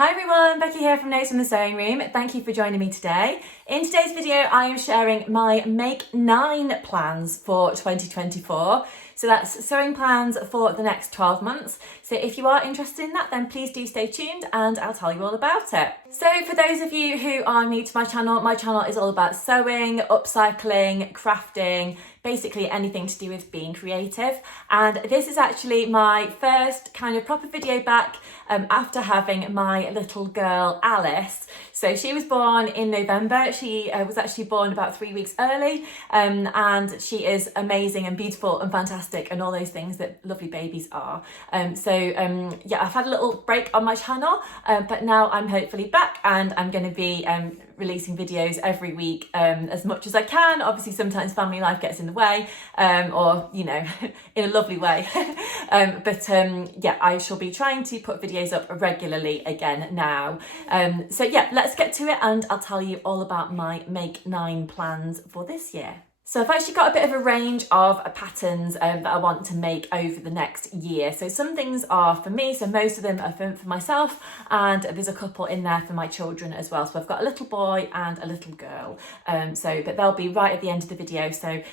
Hi everyone, Becky here from Notes from the Sewing Room. Thank you for joining me today. In today's video, I am sharing my Make 9 plans for 2024. So that's sewing plans for the next 12 months. So if you are interested in that, then please do stay tuned and I'll tell you all about it. So for those of you who are new to my channel is all about sewing, upcycling, crafting, basically anything to do with being creative. And this is actually my first kind of proper video back after having my little girl Alice. So she was born in November. She was actually born about 3 weeks early, and she is amazing and beautiful and fantastic and all those things that lovely babies are. Yeah, I've had a little break on my channel, but now I'm hopefully back and I'm going to be releasing videos every week as much as I can. Obviously sometimes family life gets in the way, or you know, in a lovely way. Yeah, I shall be trying to put videos up regularly again now. So yeah, let's get to it and I'll tell you all about my Make 9 plans for this year. So I've actually got a bit of a range of patterns that I want to make over the next year. So some things are for me, so most of them are for myself, and there's a couple in there for my children as well. So I've got a little boy and a little girl, but they'll be right at the end of the video. So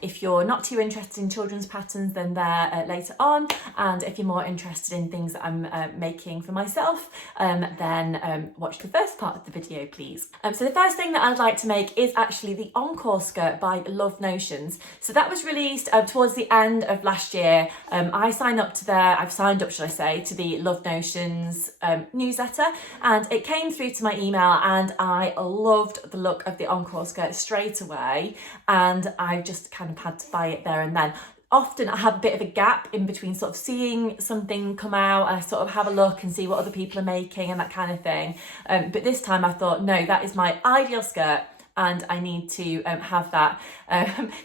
if you're not too interested in children's patterns, then they're later on, and if you're more interested in things that I'm making for myself, then watch the first part of the video, please. So the first thing that I'd like to make is actually the Encore Skirt by Love Notions. So that was released towards the end of last year. I've signed up, should I say, to the Love Notions newsletter, and it came through to my email and I loved the look of the Encore Skirt straight away, and I just kind of had to buy it there and then. Often I have a bit of a gap in between sort of seeing something come out, and I sort of have a look and see what other people are making and that kind of thing. But this time I thought, no, that is my ideal skirt, and I need to have that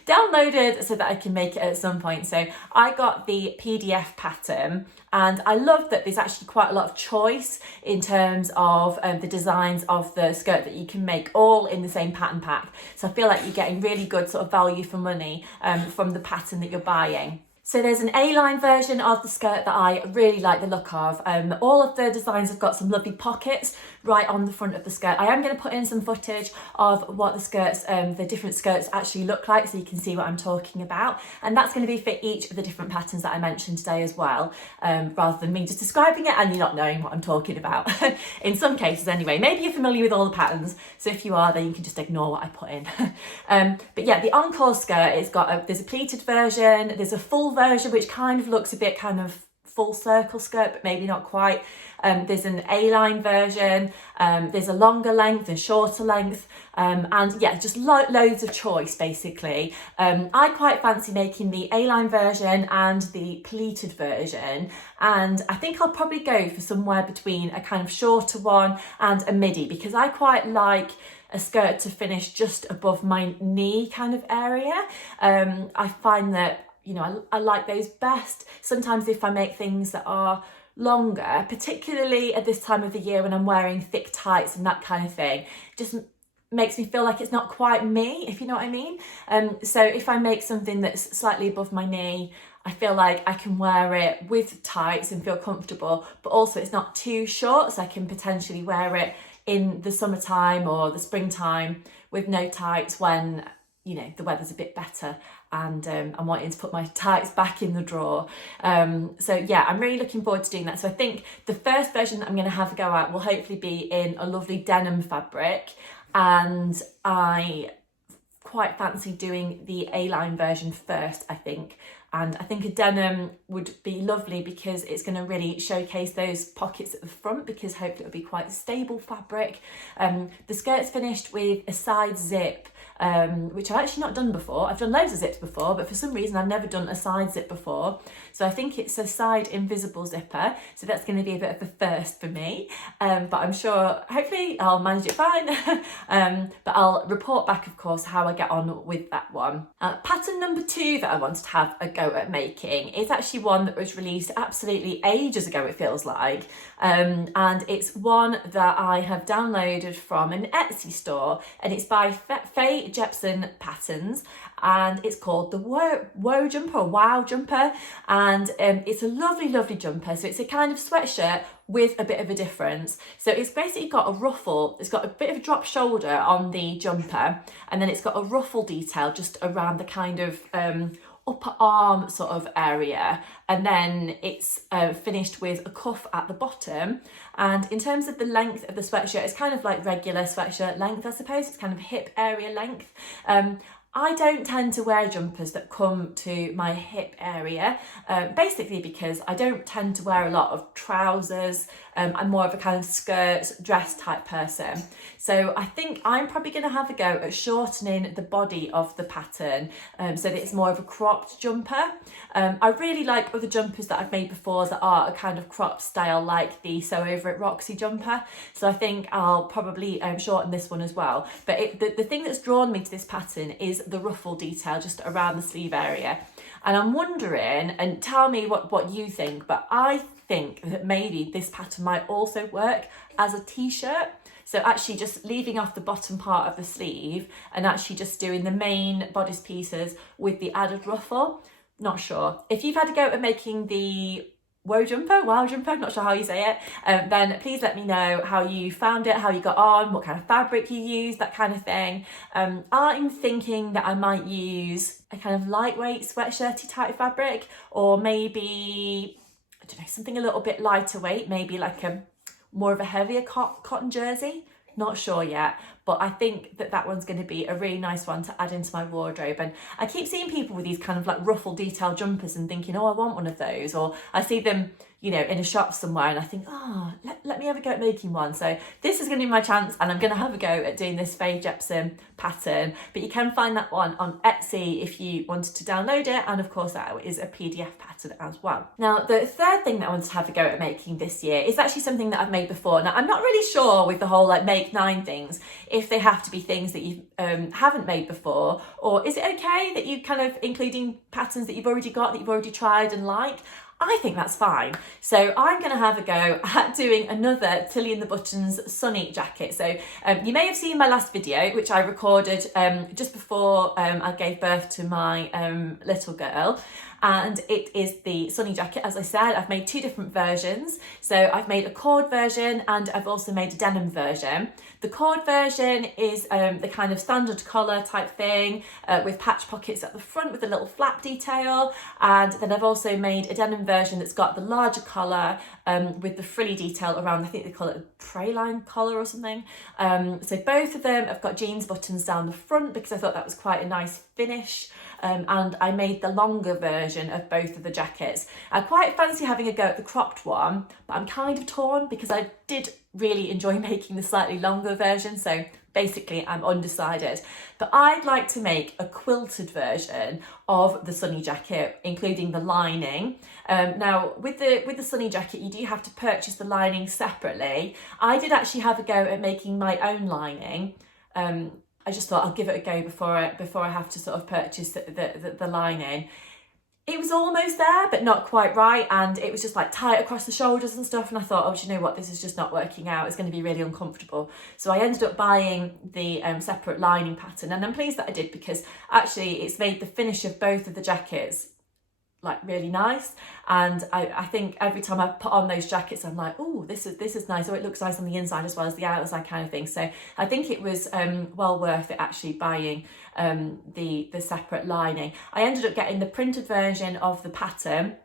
downloaded so that I can make it at some point. So I got the PDF pattern, and I love that there's actually quite a lot of choice in terms of the designs of the skirt that you can make all in the same pattern pack. So I feel like you're getting really good sort of value for money from the pattern that you're buying. So there's an A-line version of the skirt that I really like the look of. All of the designs have got some lovely pockets right on the front of the skirt. I am going to put in some footage of what the skirts, the different skirts actually look like, so you can see what I'm talking about. And that's going to be for each of the different patterns that I mentioned today as well, rather than me just describing it and you not knowing what I'm talking about. In some cases anyway. Maybe you're familiar with all the patterns, so if you are, then you can just ignore what I put in. But yeah, the Encore Skirt, there's a pleated version, there's a full version which kind of looks a bit kind of full circle skirt, but maybe not quite. There's an A-line version, there's a longer length and shorter length, and yeah, just loads of choice basically. I quite fancy making the A-line version and the pleated version, and I think I'll probably go for somewhere between a kind of shorter one and a midi, because I quite like a skirt to finish just above my knee kind of area. I find that, you know, I like those best. Sometimes if I make things that are longer, particularly at this time of the year when I'm wearing thick tights and that kind of thing, just makes me feel like it's not quite me, if you know what I mean. So if I make something that's slightly above my knee, I feel like I can wear it with tights and feel comfortable, but also it's not too short, so I can potentially wear it in the summertime or the springtime with no tights when, you know, the weather's a bit better and I'm wanting to put my tights back in the drawer. So yeah, I'm really looking forward to doing that. So I think the first version that I'm going to have a go at will hopefully be in a lovely denim fabric, and I quite fancy doing the A-line version first, I think. And I think a denim would be lovely because it's going to really showcase those pockets at the front, because hopefully it'll be quite stable fabric. The skirt's finished with a side zip, which I've actually not done before. I've done loads of zips before, but for some reason I've never done a side zip before. So I think it's a side invisible zipper. So that's going to be a bit of a first for me. But I'm sure, hopefully I'll manage it fine. But I'll report back, of course, how I get on with that one. Pattern number 2 that I wanted to have a go at making is actually one that was released absolutely ages ago, it feels like. And it's one that I have downloaded from an Etsy store, and it's by Faye Jepson Patterns, and it's called the Wow jumper, and it's a lovely jumper. So it's a kind of sweatshirt with a bit of a difference. So it's basically got a ruffle, it's got a bit of a drop shoulder on the jumper, and then it's got a ruffle detail just around the kind of upper arm sort of area, and then it's finished with a cuff at the bottom. And in terms of the length of the sweatshirt, it's kind of like regular sweatshirt length, I suppose. It's kind of hip area length. I don't tend to wear jumpers that come to my hip area, basically because I don't tend to wear a lot of trousers. I'm more of a kind of skirt, dress type person. So I think I'm probably going to have a go at shortening the body of the pattern so that it's more of a cropped jumper. I really like other jumpers that I've made before that are a kind of cropped style, like the Sew Over It Roxy jumper. So I think I'll probably shorten this one as well. But the thing that's drawn me to this pattern is the ruffle detail just around the sleeve area. And I'm wondering, and tell me what you think, but I think that maybe this pattern might also work as a t-shirt. So actually just leaving off the bottom part of the sleeve and actually just doing the main bodice pieces with the added ruffle. Not sure. If you've had a go at making the wow jumper, not sure how you say it, then please let me know how you found it, how you got on, what kind of fabric you used, that kind of thing. I'm thinking that I might use a kind of lightweight sweatshirty type fabric, or maybe, I don't know, something a little bit lighter weight, maybe like a more of a heavier cotton jersey. Not sure yet, but I think that one's going to be a really nice one to add into my wardrobe. And I keep seeing people with these kind of like ruffle detail jumpers and thinking, oh, I want one of those. Or I see them, you know, in a shop somewhere and I think, oh, let me have a go at making one. So this is going to be my chance, and I'm going to have a go at doing this Faye Jepsen pattern. But you can find that one on Etsy if you wanted to download it. And of course that is a PDF pattern as well. Now, the third thing that I wanted to have a go at making this year is actually something that I've made before. Now, I'm not really sure with the whole like make 9 things, if they have to be things that you haven't made before, or is it okay that you kind of including patterns that you've already got, that you've already tried and like? I think that's fine. So I'm going to have a go at doing another Tilly and the Buttons Sonny jacket. So you may have seen my last video, which I recorded just before I gave birth to my little girl. And it is the Sonny jacket. As I said, I've made 2 different versions. So I've made a cord version and I've also made a denim version. The cord version is the kind of standard collar type thing with patch pockets at the front with a little flap detail. And then I've also made a denim version that's got the larger collar with the frilly detail around, I think they call it a tray line collar or something. So both of them have got jeans buttons down the front because I thought that was quite a nice finish. And I made the longer version of both of the jackets. I quite fancy having a go at the cropped one, but I'm kind of torn because I did really enjoy making the slightly longer version. So basically I'm undecided, but I'd like to make a quilted version of the Sonny jacket, including the lining. Now with the Sonny jacket, you do have to purchase the lining separately. I did actually have a go at making my own lining. I just thought I'll give it a go before I have to sort of purchase the lining. It was almost there, but not quite right. And it was just like tight across the shoulders and stuff. And I thought, oh, do you know what? This is just not working out. It's going to be really uncomfortable. So I ended up buying the separate lining pattern. And I'm pleased that I did, because actually it's made the finish of both of the jackets like really nice. And I think every time I put on those jackets, I'm like, oh, this is nice. Oh, it looks nice on the inside as well as the outside kind of thing. So I think it was well worth it actually buying the separate lining. I ended up getting the printed version of the pattern,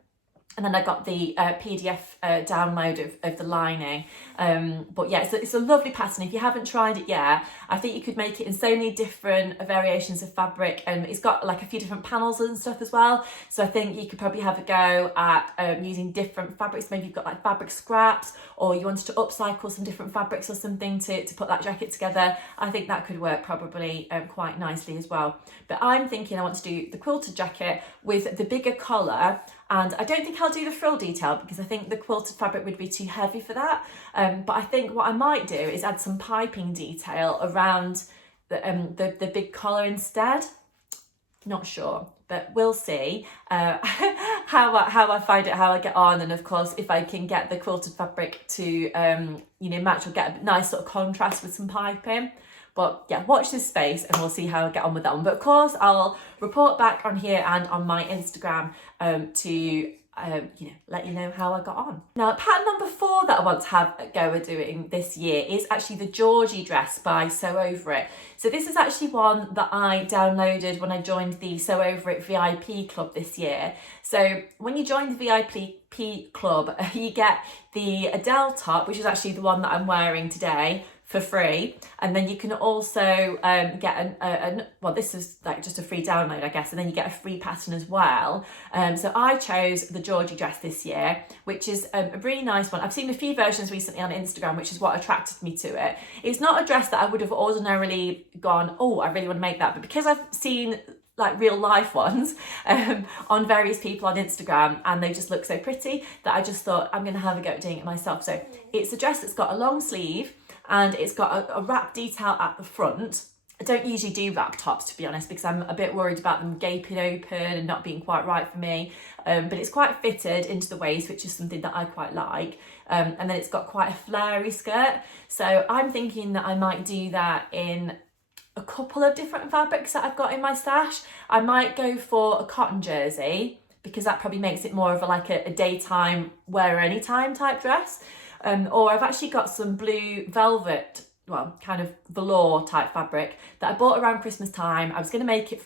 and then I got the PDF download of the lining. But yeah, it's a lovely pattern. If you haven't tried it yet, I think you could make it in so many different variations of fabric. And it's got like a few different panels and stuff as well. So I think you could probably have a go at using different fabrics. Maybe you've got like fabric scraps, or you wanted to upcycle some different fabrics or something to put that jacket together. I think that could work probably quite nicely as well. But I'm thinking I want to do the quilted jacket with the bigger collar. And I don't think I'll do the frill detail because I think the quilted fabric would be too heavy for that. But I think what I might do is add some piping detail around the big collar instead. Not sure, but we'll see how I find it, how I get on, and of course if I can get the quilted fabric to match or get a nice sort of contrast with some piping. But yeah, watch this space and we'll see how I get on with that one. But of course, I'll report back on here and on my Instagram to let you know how I got on. Now, pattern number 4 that I want to have a go at doing this year is actually the Georgie Dress by Sew Over It. So this is actually one that I downloaded when I joined the Sew Over It VIP club this year. So when you join the VIP club, you get the Adele top, which is actually the one that I'm wearing today, for free, and then you can also get well, this is like just a free download, I guess, and then you get a free pattern as well. So I chose the Georgie Dress this year, which is a really nice one. I've seen a few versions recently on Instagram, which is what attracted me to it. It's not a dress that I would have ordinarily gone, oh, I really want to make that, but because I've seen like real life ones on various people on Instagram, and they just look so pretty that I just thought I'm going to have a go at doing it myself. So it's a dress that's got a long sleeve, and it's got a wrap detail at the front. I don't usually do wrap tops, to be honest, because I'm a bit worried about them gaping open and not being quite right for me. But it's quite fitted into the waist, which is something that I quite like. And then it's got quite a flary skirt. So I'm thinking that I might do that in a couple of different fabrics that I've got in my stash. I might go for a cotton jersey, because that probably makes it more of a daytime wear anytime type dress. Or I've actually got some blue velvet, well, kind of velour type fabric that I bought around Christmas time. I was going to make it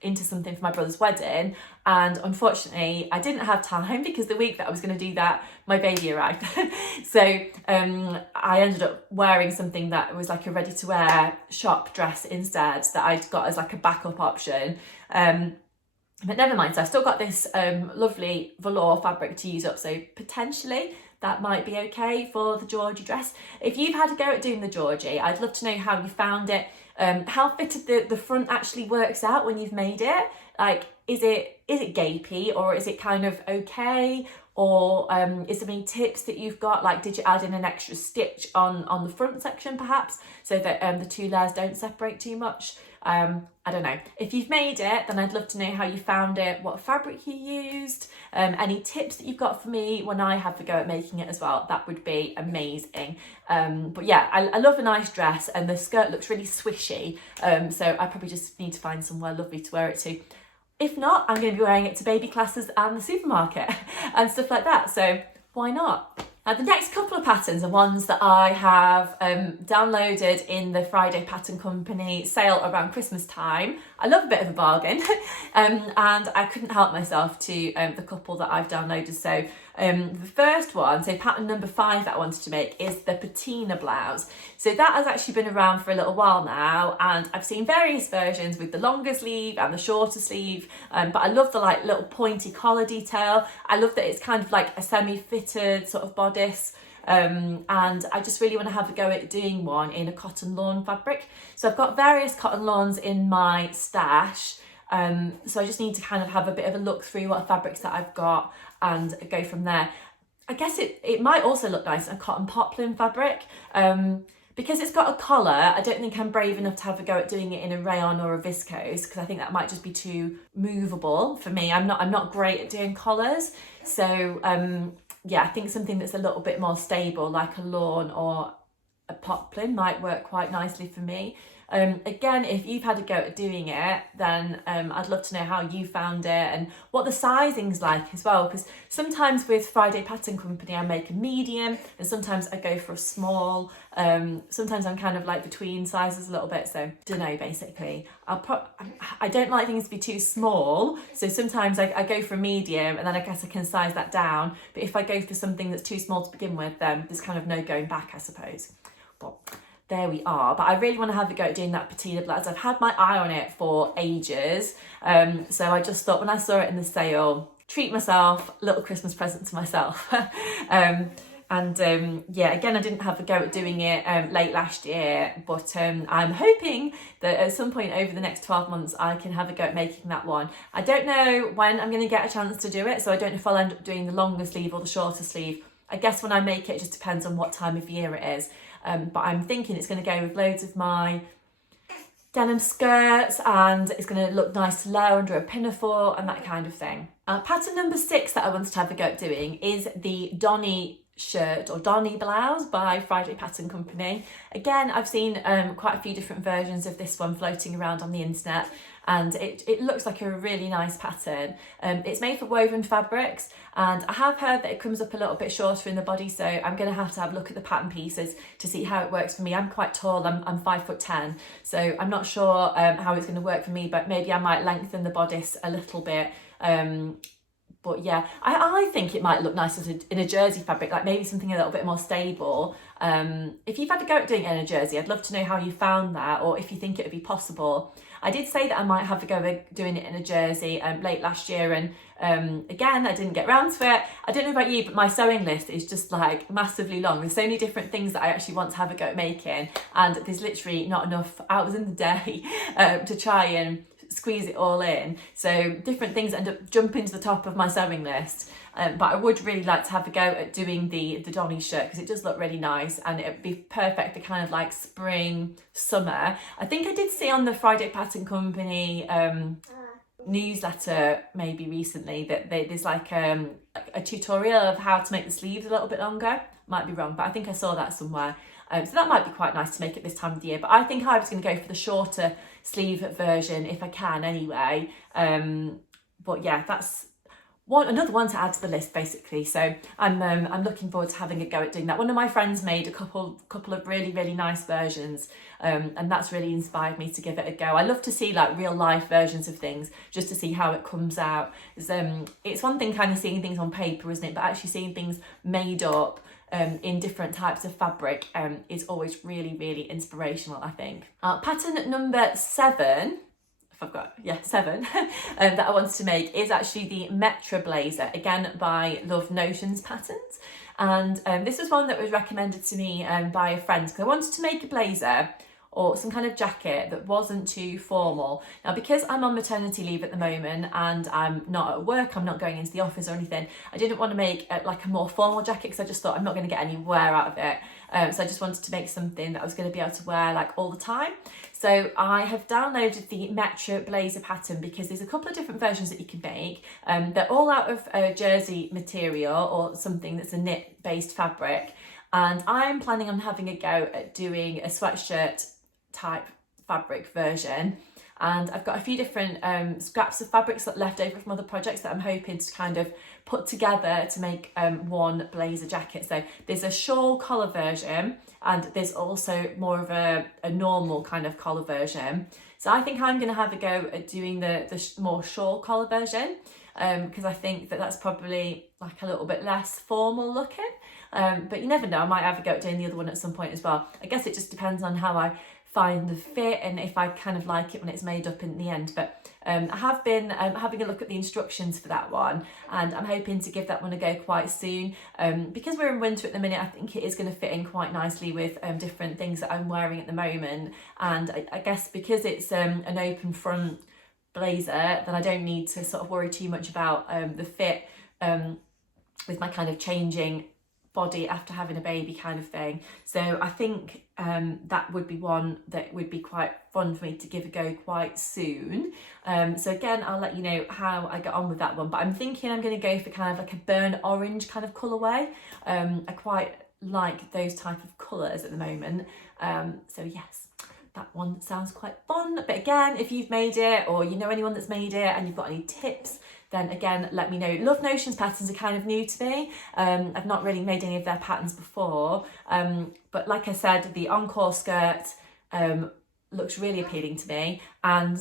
into something for my brother's wedding, and unfortunately I didn't have time because the week that I was going to do that, my baby arrived. So I ended up wearing something that was like a ready to wear shop dress instead, that I'd got as like a backup option. But never mind, so I've still got this lovely velour fabric to use up, so potentially that might be okay for the Georgie dress. If you've had a go at doing the Georgie, I'd love to know how you found it, how fitted the front actually works out when you've made it. Like, is it gapey, or is it kind of okay? Or is there any tips that you've got? Like, did you add in an extra stitch on the front section perhaps, so that the two layers don't separate too much? I don't know. If you've made it, then I'd love to know how you found it, what fabric you used, any tips that you've got for me when I have to go at making it as well. That would be amazing. But yeah, I love a nice dress, and the skirt looks really swishy. So I probably just need to find somewhere lovely to wear it to. If not, I'm going to be wearing it to baby classes and the supermarket and stuff like that. So why not? Now, the next couple of patterns are ones that I have downloaded in the Friday Pattern Company sale around Christmas time. I love a bit of a bargain, and I couldn't help myself to the couple that I've downloaded. So the first one, so pattern number 5 that I wanted to make, is the Patina Blouse. So that has actually been around for a little while now, and I've seen various versions with the longer sleeve and the shorter sleeve, but I love the like little pointy collar detail. I love that it's kind of like a semi-fitted sort of bodice. And I just really want to have a go at doing one in a cotton lawn fabric. So I've got various cotton lawns in my stash, so I just need to kind of have a bit of a look through what fabrics that I've got and go from there. I guess it might also look nice in a cotton poplin fabric. Because it's got a collar, I don't think I'm brave enough to have a go at doing it in a rayon or a viscose, because I think that might just be too movable for me. I'm not great at doing collars. So yeah, I think something that's a little bit more stable, like a lawn or a poplin, might work quite nicely for me. Again, if you've had a go at doing it, then I'd love to know how you found it and what the sizing's like as well, because sometimes with Friday Pattern Company I make a medium, and sometimes I go for a small. Sometimes I'm kind of like between sizes a little bit, so don't know, basically. I don't like things to be too small, so sometimes I go for a medium, and then I guess I can size that down. But if I go for something that's too small to begin with, then there's kind of no going back, I suppose. But there we are. But I really want to have a go at doing that Patina Blouse. I've had my eye on it for ages. So I just thought when I saw it in the sale, treat myself, a little Christmas present to myself. Yeah, again, I didn't have a go at doing it late last year, but I'm hoping that at some point over the next 12 months I can have a go at making that one. I don't know when I'm going to get a chance to do it, so I don't know if I'll end up doing the longer sleeve or the shorter sleeve. I guess when I make it, it just depends on what time of year it is. But I'm thinking it's going to go with loads of my denim skirts, and it's going to look nice to layer under a pinafore and that kind of thing. Pattern number 6 that I wanted to have a go at doing is the Donnie Shirt or Donnie Blouse by Friday Pattern Company. Again, I've seen quite a few different versions of this one floating around on the internet, and it looks like a really nice pattern. It's made for woven fabrics, and I have heard that it comes up a little bit shorter in the body, so I'm going to have a look at the pattern pieces to see how it works for me. I'm quite tall, I'm 5'10", so I'm not sure how it's going to work for me, but maybe I might lengthen the bodice a little bit. But yeah, I think it might look nice in a jersey fabric, like maybe something a little bit more stable. If you've had a go at doing it in a jersey, I'd love to know how you found that, or if you think it would be possible. I did say that I might have a go at doing it in a jersey late last year, and again, I didn't get round to it. I don't know about you, but my sewing list is just like massively long. There's so many different things that I actually want to have a go at making, and there's literally not enough hours in the day to try and squeeze it all in. So different things end up jumping to the top of my sewing list. But I would really like to have a go at doing the Donnie shirt, because it does look really nice, and it'd be perfect for kind of like spring, summer. I think I did see on the Friday Pattern Company newsletter maybe recently that there's like a tutorial of how to make the sleeves a little bit longer. Might be wrong, but I think I saw that somewhere. So that might be quite nice to make it this time of the year. But I think I was going to go for the shorter sleeve version if I can anyway. But yeah, that's another one to add to the list basically. So I'm looking forward to having a go at doing that. One of my friends made a couple of really nice versions, and that's really inspired me to give it a go. I love to see like real life versions of things just to see how it comes out. It's one thing kind of seeing things on paper, isn't it? But actually seeing things made up in different types of fabric is always really inspirational, I think. Pattern number 7, if I've got, yeah, 7, that I wanted to make is actually the Metro Blazer, again by Love Notions Patterns. And this was one that was recommended to me by a friend, because I wanted to make a blazer or some kind of jacket that wasn't too formal. Now, because I'm on maternity leave at the moment and I'm not at work, I'm not going into the office or anything, I didn't want to make like a more formal jacket, because I just thought I'm not going to get any wear out of it. So I just wanted to make something that I was going to be able to wear like all the time. So I have downloaded the Metro Blazer pattern, because there's a couple of different versions that you can make. They're all out of jersey material or something that's a knit based fabric. And I'm planning on having a go at doing a sweatshirt type fabric version, and I've got a few different scraps of fabrics that left over from other projects that I'm hoping to kind of put together to make one blazer jacket. So there's a shawl collar version, and there's also more of a normal kind of collar version. So I think I'm going to have a go at doing the more shawl collar version, because I think that that's probably like a little bit less formal looking. But you never know, I might have a go at doing the other one at some point as well. I guess it just depends on how I find the fit and if I kind of like it when it's made up in the end. But I have been having a look at the instructions for that one, and I'm hoping to give that one a go quite soon. Because we're in winter at the minute, I think it is going to fit in quite nicely with different things that I'm wearing at the moment. And I guess because it's an open front blazer, then I don't need to sort of worry too much about the fit with my kind of changing body after having a baby kind of thing. So I think that would be one that would be quite fun for me to give a go quite soon. So again, I'll let you know how I get on with that one, but I'm thinking I'm going to go for kind of like a burnt orange kind of colourway. I quite like those type of colours at the moment. So yes, that one sounds quite fun. But again, if you've made it or you know anyone that's made it and you've got any tips, then again, let me know. Love Notions patterns are kind of new to me. I've not really made any of their patterns before. But like I said, the Encore Skirt looks really appealing to me. And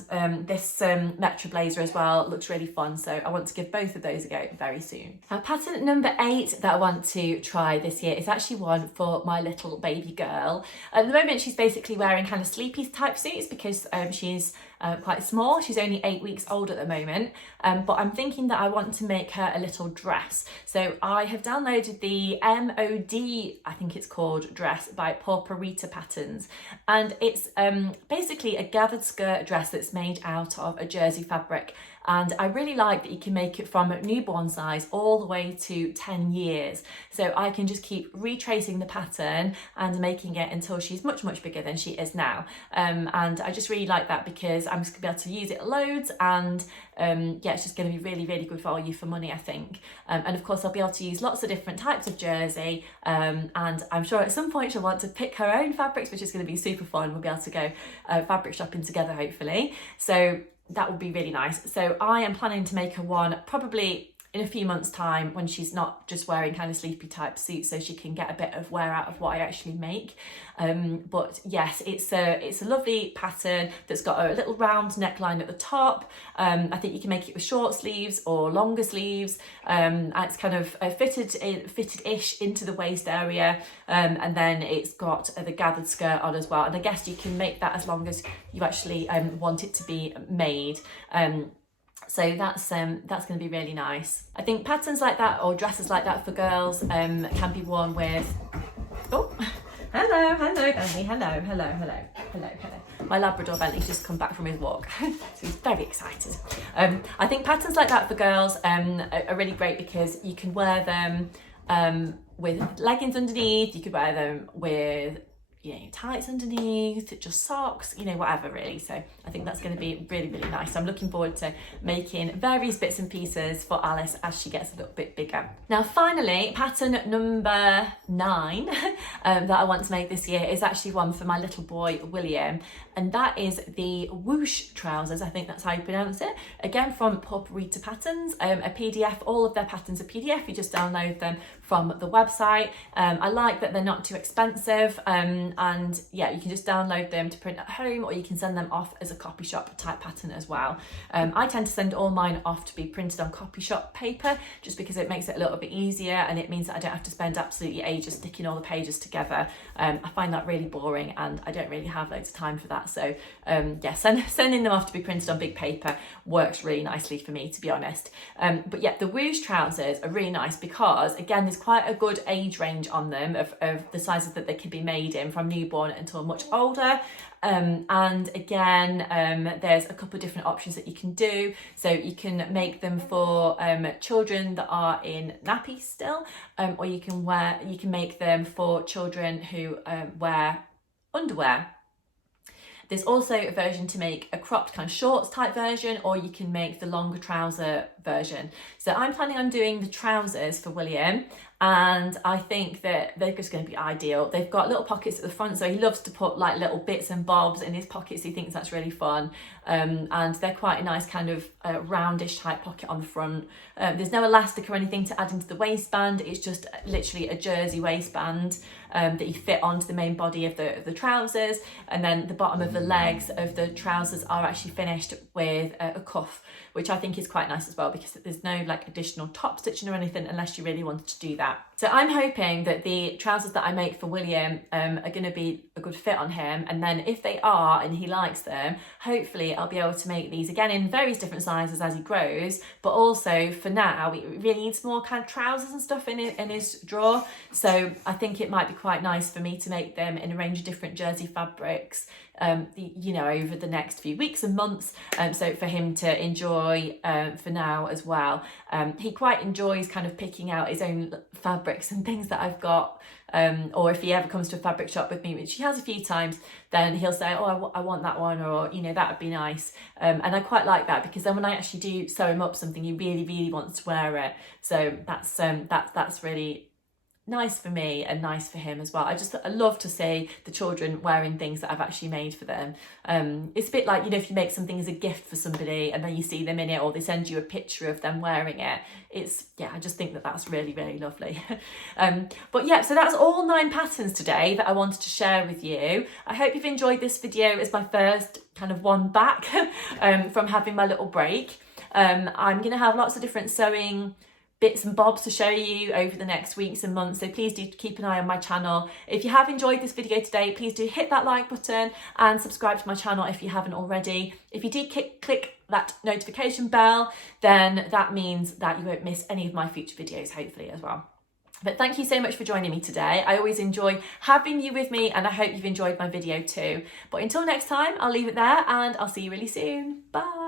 this Metro Blazer as well looks really fun. So I want to give both of those a go very soon. Now, pattern number 8 that I want to try this year is actually one for my little baby girl. At the moment, she's basically wearing kind of sleepy type suits because she's quite small. She's only 8 weeks old at the moment, but I'm thinking that I want to make her a little dress. So I have downloaded the MOD, I think it's called, dress by Patina Patterns, and it's basically a gathered skirt dress that's made out of a jersey fabric, and I really like that you can make it from newborn size all the way to 10 years. So I can just keep retracing the pattern and making it until she's much bigger than she is now. And I just really like that because I'm just gonna be able to use it loads, and yeah, it's just going to be really good value for money, I think. And of course I'll be able to use lots of different types of jersey, and I'm sure at some point she'll want to pick her own fabrics, which is going to be super fun. We'll be able to go fabric shopping together, hopefully. So that would be really nice. So I am planning to make her one probably in a few months' time, when she's not just wearing kind of sleepy type suits, so she can get a bit of wear out of what I actually make. But yes, it's a lovely pattern that's got a little round neckline at the top. I think you can make it with short sleeves or longer sleeves. And it's kind of fitted-ish into the waist area, and then it's got the gathered skirt on as well. And I guess you can make that as long as you actually want it to be made. So that's going to be really nice. I think patterns like that or dresses like that for girls can be worn with, oh, hello Bentley, hello. My Labrador Bentley's just come back from his walk, so he's very excited. I think patterns like that for girls are really great because you can wear them with leggings underneath, you could wear them with tights underneath, just socks, whatever really. So I think that's going to be really nice. So I'm looking forward to making various bits and pieces for Alice as she gets a little bit bigger. Now finally, pattern number 9 that I want to make this year is actually one for my little boy William, and that is the whoosh trousers. I think that's how you pronounce it. Again, from Patina Patterns, a PDF. All of their patterns are PDF. You just download them from the website. I like that they're not too expensive, and yeah, you can just download them to print at home, or you can send them off as a copy shop type pattern as well. I tend to send all mine off to be printed on copy shop paper, just because it makes it a little bit easier, and it means that I don't have to spend absolutely ages sticking all the pages together. I find that really boring, and I don't really have loads of time for that. So yeah, sending them off to be printed on big paper works really nicely for me, to be honest. But yeah, the whoosh trousers are really nice because, again, there's quite a good age range on them of the sizes that they can be made in, from newborn until much older. And again, there's a couple of different options that you can do. So you can make them for children that are in nappies still, or you can make them for children who wear underwear. There's also a version to make a cropped kind of shorts type version, or you can make the longer trouser version. So I'm planning on doing the trousers for William, and I think that they're just going to be ideal. They've got little pockets at the front, so he loves to put like little bits and bobs in his pockets. He thinks that's really fun, and they're quite a nice kind of roundish type pocket on the front. There's no elastic or anything to add into the waistband. It's just literally a jersey waistband that you fit onto the main body of the trousers, and then the bottom of the legs of the trousers are actually finished with a cuff, which I think is quite nice as well, because there's no like additional top stitching or anything unless you really wanted to do that. So I'm hoping that the trousers that I make for William are going to be a good fit on him, and then if they are and he likes them, hopefully I'll be able to make these again in various different sizes as he grows. But also for now, he really needs more kind of trousers and stuff in his drawer, so I think it might be quite nice for me to make them in a range of different jersey fabrics over the next few weeks and months, so for him to enjoy for now as well. He quite enjoys kind of picking out his own fabrics and things that I've got, or if he ever comes to a fabric shop with me, which he has a few times, then he'll say, oh, I want that one, or that would be nice. And I quite like that, because then when I actually do sew him up something, he really wants to wear it. So that's really nice for me and nice for him as well. I love to see the children wearing things that I've actually made for them. It's a bit like, if you make something as a gift for somebody and then you see them in it, or they send you a picture of them wearing it. I just think that that's really lovely. But yeah, so that's all 9 patterns today that I wanted to share with you. I hope you've enjoyed this video. It's my first kind of one back from having my little break. I'm going to have lots of different sewing bits and bobs to show you over the next weeks and months, so please do keep an eye on my channel. If you have enjoyed this video today, please do hit that like button and subscribe to my channel if you haven't already. If you do click that notification bell, then that means that you won't miss any of my future videos, hopefully, as well. But thank you so much for joining me today. I always enjoy having you with me, and I hope you've enjoyed my video too. But until next time, I'll leave it there, and I'll see you really soon. Bye.